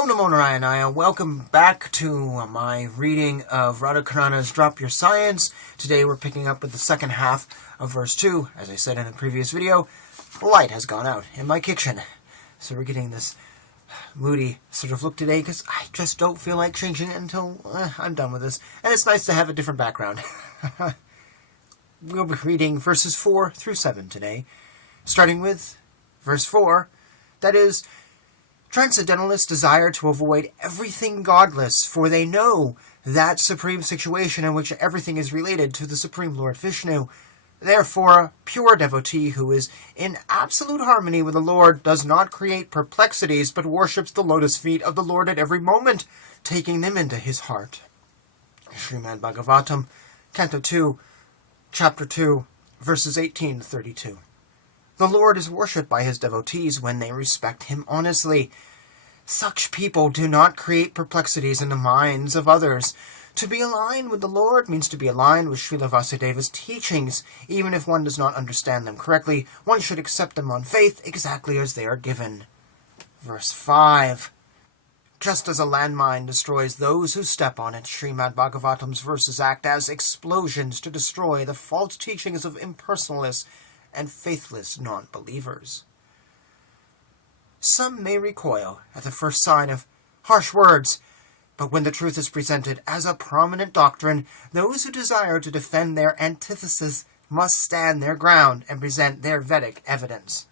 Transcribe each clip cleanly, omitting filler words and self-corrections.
Om Namo Narayana. Welcome back to my reading of Radha Carana's Drop Your Science. Today we're picking up with the second half of verse 2. As I said in a previous video, the light has gone out in my kitchen. So we're getting this moody sort of look today because I just don't feel like changing it until I'm done with this. And it's nice to have a different background. We'll be reading verses 4 through 7 today. Starting with verse 4, that is, Transcendentalists desire to avoid everything godless, for they know that supreme situation in which everything is related to the Supreme Lord Vishnu. Therefore, a pure devotee who is in absolute harmony with the Lord does not create perplexities, but worships the lotus feet of the Lord at every moment, taking them into his heart. Srimad Bhagavatam, Canto 2, Chapter 2, verses 18 to 32. The Lord is worshipped by his devotees when they respect him honestly. Such people do not create perplexities in the minds of others. To be aligned with the Lord means to be aligned with Srila Vasudeva's teachings. Even if one does not understand them correctly, one should accept them on faith exactly as they are given. Verse 5. Just as a landmine destroys those who step on it, Srimad Bhagavatam's verses act as explosions to destroy the false teachings of impersonalists and faithless non-believers. Some may recoil at the first sign of harsh words, but when the truth is presented as a prominent doctrine, those who desire to defend their antithesis must stand their ground and present their Vedic evidence.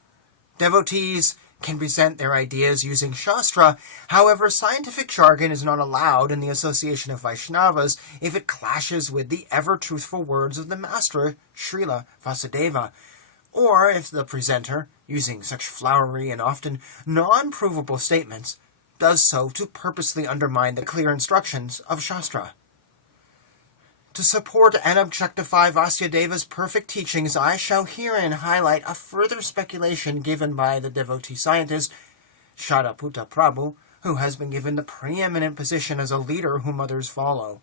Devotees can present their ideas using Shastra, however, scientific jargon is not allowed in the association of Vaishnavas if it clashes with the ever-truthful words of the Master, Srila Vasudeva, or if the presenter, using such flowery and often non-provable statements, does so to purposely undermine the clear instructions of Shastra. To support and objectify Vasudeva's perfect teachings, I shall herein highlight a further speculation given by the devotee scientist, Shadaputta Prabhu, who has been given the preeminent position as a leader whom others follow.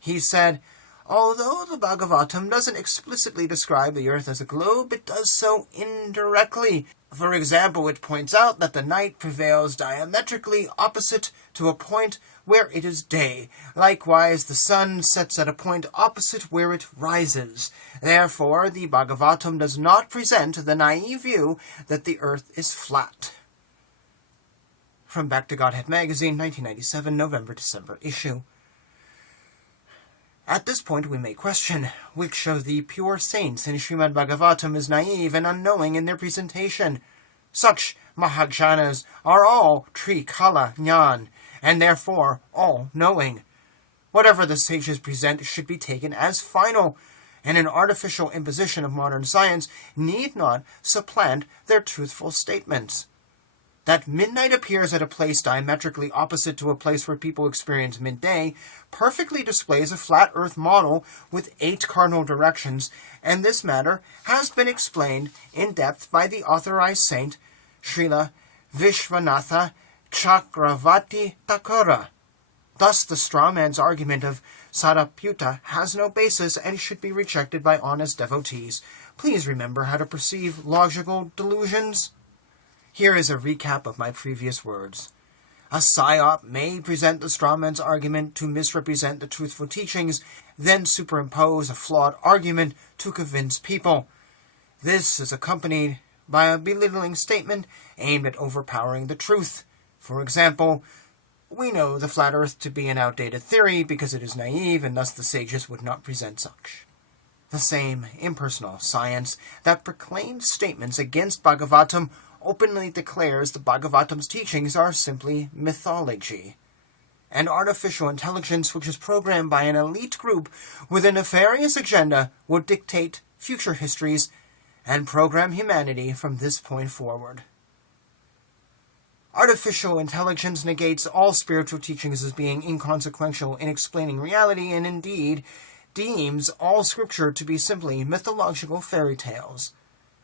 He said, although the Bhagavatam doesn't explicitly describe the earth as a globe, it does so indirectly. For example, it points out that the night prevails diametrically opposite to a point where it is day. Likewise, the sun sets at a point opposite where it rises. Therefore, the Bhagavatam does not present the naive view that the earth is flat. From Back to Godhead magazine, 1997, November-December issue. At this point we may question which of the pure saints in Srimad Bhagavatam is naive and unknowing in their presentation. Such Mahajjanas are all Trikala Jnana, and therefore all knowing. Whatever the sages present should be taken as final, and an artificial imposition of modern science need not supplant their truthful statements. That midnight appears at a place diametrically opposite to a place where people experience midday perfectly displays a flat earth model with 8 cardinal directions, and this matter has been explained in depth by the authorized saint Srila Vishwanatha Chakravarti Thakura. Thus the straw man's argument of Sariputta has no basis and should be rejected by honest devotees. Please remember how to perceive logical delusions. Here is a recap of my previous words. A psyop may present the strawman's argument to misrepresent the truthful teachings, then superimpose a flawed argument to convince people. This is accompanied by a belittling statement aimed at overpowering the truth. For example, we know the flat earth to be an outdated theory because it is naive and thus the sages would not present such. The same impersonal science that proclaims statements against Bhagavatam openly declares the Bhagavatam's teachings are simply mythology. An artificial intelligence which is programmed by an elite group with a nefarious agenda would dictate future histories and program humanity from this point forward. Artificial intelligence negates all spiritual teachings as being inconsequential in explaining reality and indeed deems all scripture to be simply mythological fairy tales.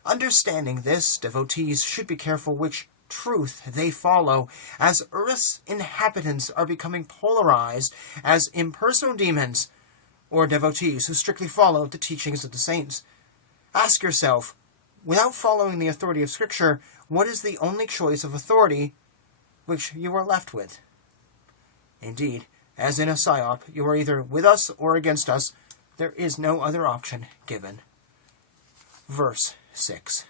Understanding this, devotees should be careful which truth they follow, as Earth's inhabitants are becoming polarized as impersonal demons, or devotees who strictly follow the teachings of the saints. Ask yourself, without following the authority of Scripture, what is the only choice of authority which you are left with? Indeed, as in a psyop, you are either with us or against us. There is no other option given. Verse 6.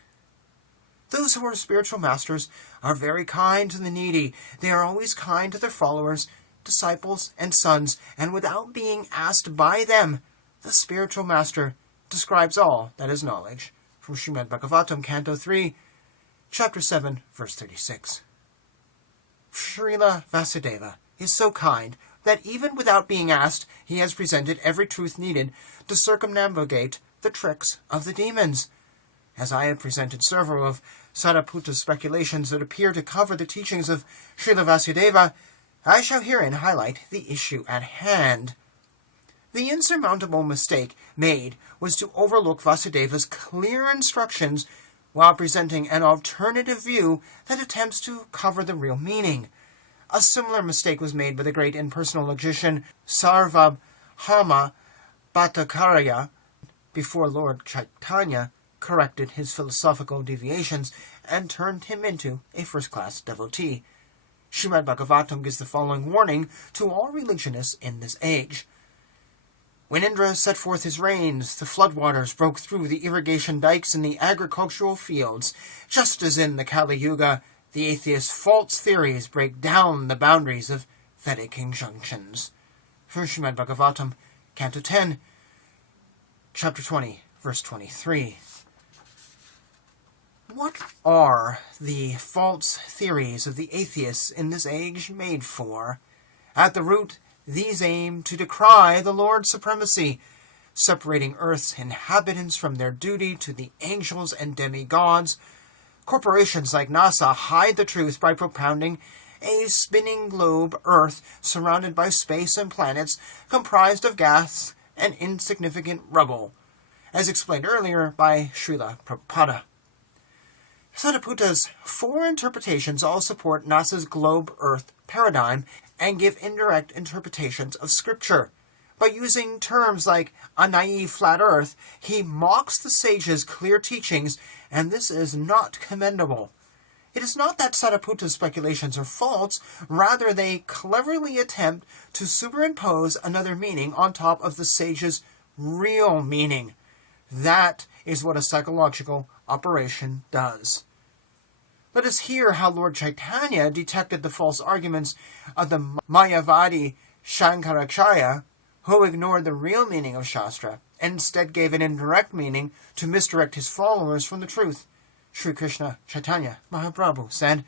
Those who are spiritual masters are very kind to the needy. They are always kind to their followers, disciples, and sons, and without being asked by them. The spiritual master describes all that is knowledge. From Srimad Bhagavatam, Canto 3, Chapter 7, Verse 36. Srila Vasudeva is so kind that even without being asked, he has presented every truth needed to circumnavigate the tricks of the demons. As I have presented several of Sariputa's speculations that appear to cover the teachings of Srila Vasudeva, I shall herein highlight the issue at hand. The insurmountable mistake made was to overlook Vasudeva's clear instructions while presenting an alternative view that attempts to cover the real meaning. A similar mistake was made by the great impersonal logician Sarvabhauma Bhattacharya before Lord Chaitanya corrected his philosophical deviations and turned him into a first-class devotee. Srimad Bhagavatam gives the following warning to all religionists in this age. When Indra set forth his rains, the floodwaters broke through the irrigation dikes in the agricultural fields. Just as in the Kali Yuga, the atheist's false theories break down the boundaries of Vedic injunctions. From Srimad Bhagavatam, Canto 10, Chapter 20, Verse 23. What are the false theories of the atheists in this age made for? At the root, these aim to decry the Lord's supremacy, separating Earth's inhabitants from their duty to the angels and demigods. Corporations like NASA hide the truth by propounding a spinning globe Earth surrounded by space and planets comprised of gas and insignificant rubble, as explained earlier by Srila Prabhupada. Sariputa's four interpretations all support NASA's globe-Earth paradigm and give indirect interpretations of Scripture. By using terms like a naive flat Earth, he mocks the sages' clear teachings, and this is not commendable. It is not that Sariputa's speculations are false, rather they cleverly attempt to superimpose another meaning on top of the sage's real meaning. That is what a psychological operation does. Let us hear how Lord Chaitanya detected the false arguments of the Mayavadi Shankaracharya, who ignored the real meaning of Shastra and instead gave an indirect meaning to misdirect his followers from the truth. Sri Krishna Chaitanya Mahaprabhu said,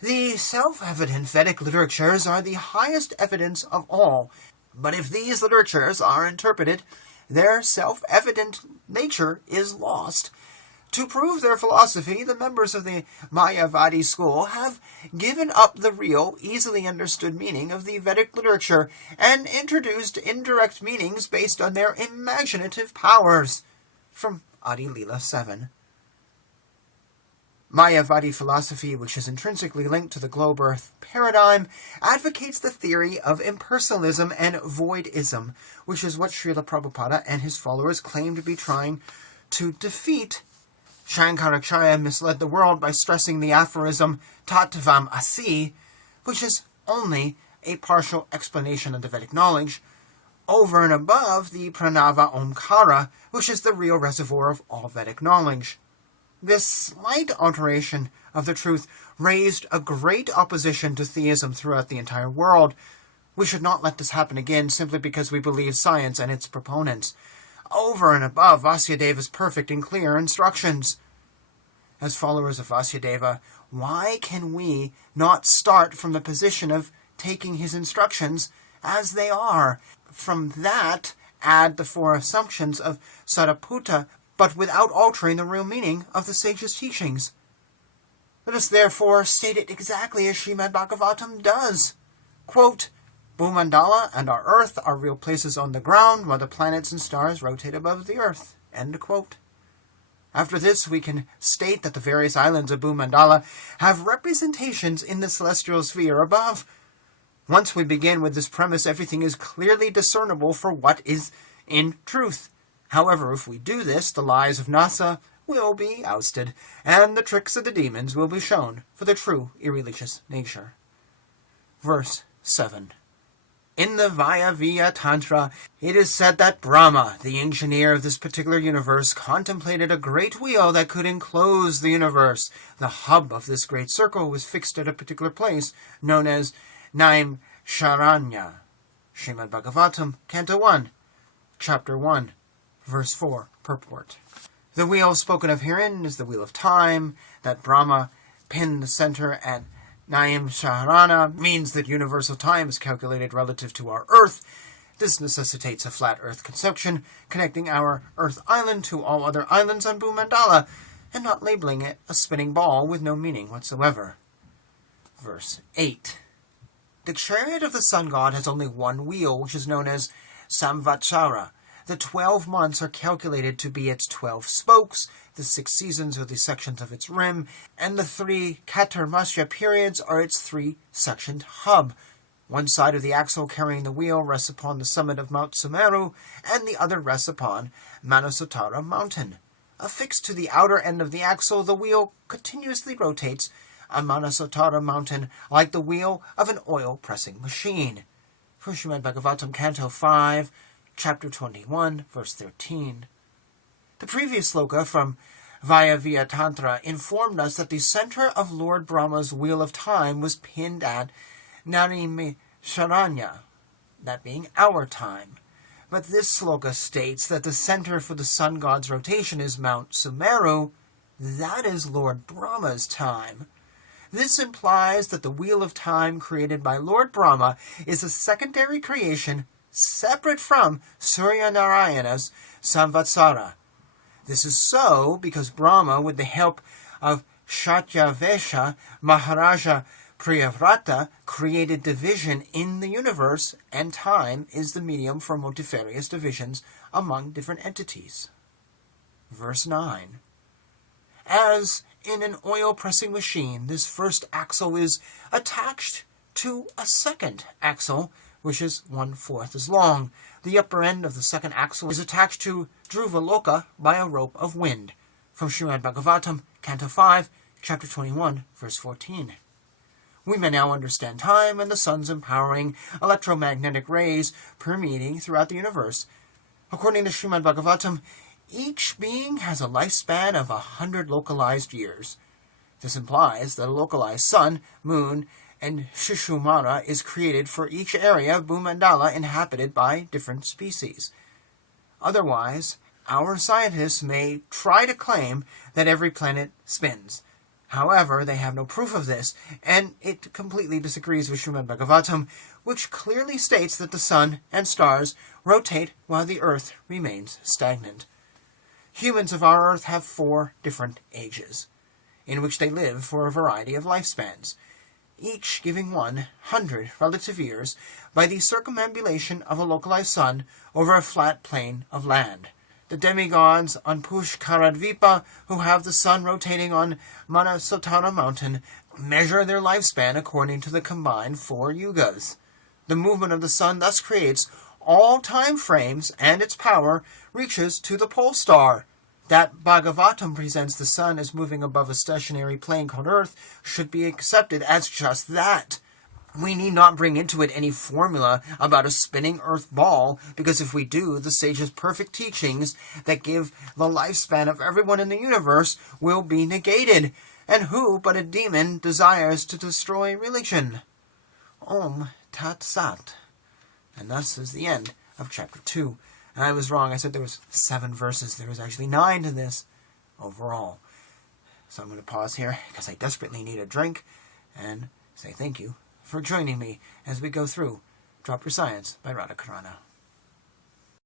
"The self-evident Vedic literatures are the highest evidence of all, but if these literatures are interpreted, their self-evident nature is lost. To prove their philosophy, the members of the Mayavadi school have given up the real, easily understood meaning of the Vedic literature and introduced indirect meanings based on their imaginative powers." From Adi Leela 7. Mayavadi philosophy, which is intrinsically linked to the globe-earth paradigm, advocates the theory of impersonalism and voidism, which is what Srila Prabhupada and his followers claim to be trying to defeat. Shankaracharya misled the world by stressing the aphorism Tattvam Asi, which is only a partial explanation of the Vedic knowledge, over and above the Pranava Omkara, which is the real reservoir of all Vedic knowledge. This slight alteration of the truth raised a great opposition to theism throughout the entire world. We should not let this happen again simply because we believe science and its proponents, over and above Vasudeva's perfect and clear instructions. As followers of Vasudeva, why can we not start from the position of taking his instructions as they are? From that, add the four assumptions of Sariputa, but without altering the real meaning of the sage's teachings. Let us therefore state it exactly as Srimad Bhagavatam does. Quote, Bhumandala and our earth are real places on the ground, while the planets and stars rotate above the earth. End quote. After this, we can state that the various islands of Bhumandala have representations in the celestial sphere above. Once we begin with this premise, everything is clearly discernible for what is in truth. However, if we do this, the lies of NASA will be ousted, and the tricks of the demons will be shown for the true irreligious nature. Verse 7. In the Vaya Tantra, it is said that Brahma, the engineer of this particular universe, contemplated a great wheel that could enclose the universe. The hub of this great circle was fixed at a particular place, known as Naim Sharanya. Srimad Bhagavatam, Canto 1, Chapter 1, Verse 4, Purport. The wheel spoken of herein is the wheel of time, that Brahma pinned the center at Naim Sharana means that universal time is calculated relative to our Earth. This necessitates a flat Earth conception, connecting our Earth island to all other islands on Bhumandala, and not labeling it a spinning ball with no meaning whatsoever. Verse 8. The chariot of the sun god has only one wheel, which is known as Samvatsara. The 12 months are calculated to be its 12 spokes, the 6 seasons are the sections of its rim, and the 3 Katarmasya periods are its 3-sectioned hub. One side of the axle carrying the wheel rests upon the summit of Mount Sumeru, and the other rests upon Manasotara mountain. Affixed to the outer end of the axle, the wheel continuously rotates on Manasotara mountain like the wheel of an oil-pressing machine. From Srimad Bhagavatam, Canto 5, Chapter 21, Verse 13. The previous sloka from Vaya Tantra informed us that the center of Lord Brahma's wheel of time was pinned at Narimisharanya, that being our time. But this sloka states that the center for the sun god's rotation is Mount Sumeru, that is Lord Brahma's time. This implies that the wheel of time created by Lord Brahma is a secondary creation separate from Surya Narayana's Samvatsara. This is so because Brahma, with the help of Shatyavesha Maharaja Priyavrata, created division in the universe, and time is the medium for multifarious divisions among different entities. Verse 9. As in an oil-pressing machine, this first axle is attached to a second axle, which is 1/4 as long. The upper end of the second axle is attached to Dhruvaloka by a rope of wind. From Srimad Bhagavatam, Canto 5, Chapter 21, Verse 14. We may now understand time and the sun's empowering electromagnetic rays permeating throughout the universe. According to Srimad Bhagavatam, each being has a lifespan of 100 localized years. This implies that a localized sun, moon, and Shishumara is created for each area of Bhumandala inhabited by different species. Otherwise, our scientists may try to claim that every planet spins. However, they have no proof of this, and it completely disagrees with Srimad Bhagavatam, which clearly states that the sun and stars rotate while the earth remains stagnant. Humans of our earth have 4 different ages, in which they live for a variety of lifespans, each giving 100 relative years by the circumambulation of a localized sun over a flat plain of land. The demigods on Pushkaradvipa, who have the sun rotating on Manasotara mountain, measure their lifespan according to the combined 4 yugas. The movement of the sun thus creates all time frames, and its power reaches to the pole star. That Bhagavatam presents the sun as moving above a stationary plane called Earth should be accepted as just that. We need not bring into it any formula about a spinning earth ball, because if we do, the sage's perfect teachings that give the lifespan of everyone in the universe will be negated. And who but a demon desires to destroy religion? Om Tat Sat. And thus is the end of chapter 2. And I was wrong. I said there was 7 verses. There was actually 9 to this overall. So I'm going to pause here because I desperately need a drink and say thank you for joining me as we go through Drop Your Science by Radha Carana.